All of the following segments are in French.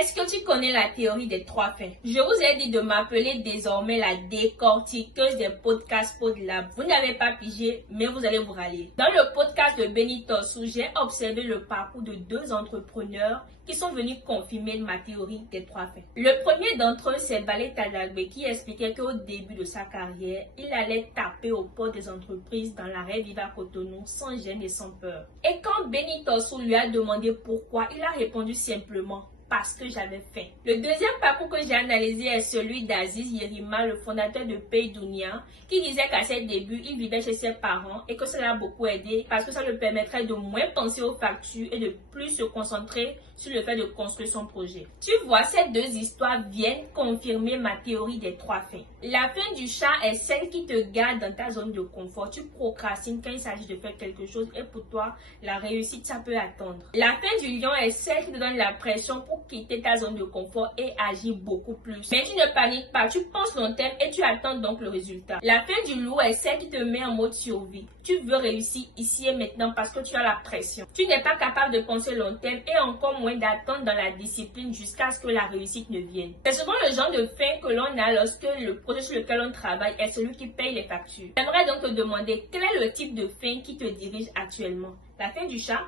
Est-ce que tu connais la théorie des trois fins? Je vous ai dit de m'appeler désormais la décortiqueuse des podcasts PodLab. Vous n'avez pas pigé, mais vous allez vous rallier. Dans le podcast de Benny Torsou, j'ai observé le parcours de deux entrepreneurs qui sont venus confirmer ma théorie des trois fins. Le premier d'entre eux, c'est Balé Tadagbe, qui expliquait qu'au début de sa carrière, il allait taper aux portes des entreprises dans l'arrêt Viva Cotonou sans gêne et sans peur. Et quand Benny Torsou lui a demandé pourquoi, il a répondu simplement: parce que j'avais faim. Le deuxième parcours que j'ai analysé est celui d'Aziz Yerima, le fondateur de Paydounia, qui disait qu'à ses débuts, il vivait chez ses parents et que ça l'a beaucoup aidé parce que ça lui permettrait de moins penser aux factures et de plus se concentrer sur le fait de construire son projet. Tu vois, ces deux histoires viennent confirmer ma théorie des trois fins. La fin du chat est celle qui te garde dans ta zone de confort. Tu procrastines quand il s'agit de faire quelque chose et pour toi, la réussite, ça peut attendre. La fin du lion est celle qui te donne la pression pour quitter ta zone de confort et agir beaucoup plus. Mais tu ne paniques pas, tu penses long terme et tu attends donc le résultat. La fin du loup est celle qui te met en mode survie. Tu veux réussir ici et maintenant parce que tu as la pression. Tu n'es pas capable de penser long terme et encore moins d'attendre dans la discipline jusqu'à ce que la réussite ne vienne. C'est souvent le genre de fin que l'on a lorsque le projet sur lequel on travaille est celui qui paye les factures. J'aimerais donc te demander quel est le type de fin qui te dirige actuellement. La fin du chat,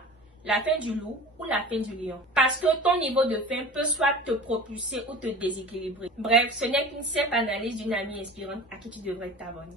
la fin du loup ou la fin du lion. Parce que ton niveau de faim peut soit te propulser ou te déséquilibrer. Bref, ce n'est qu'une simple analyse d'une amie inspirante à qui tu devrais t'abonner.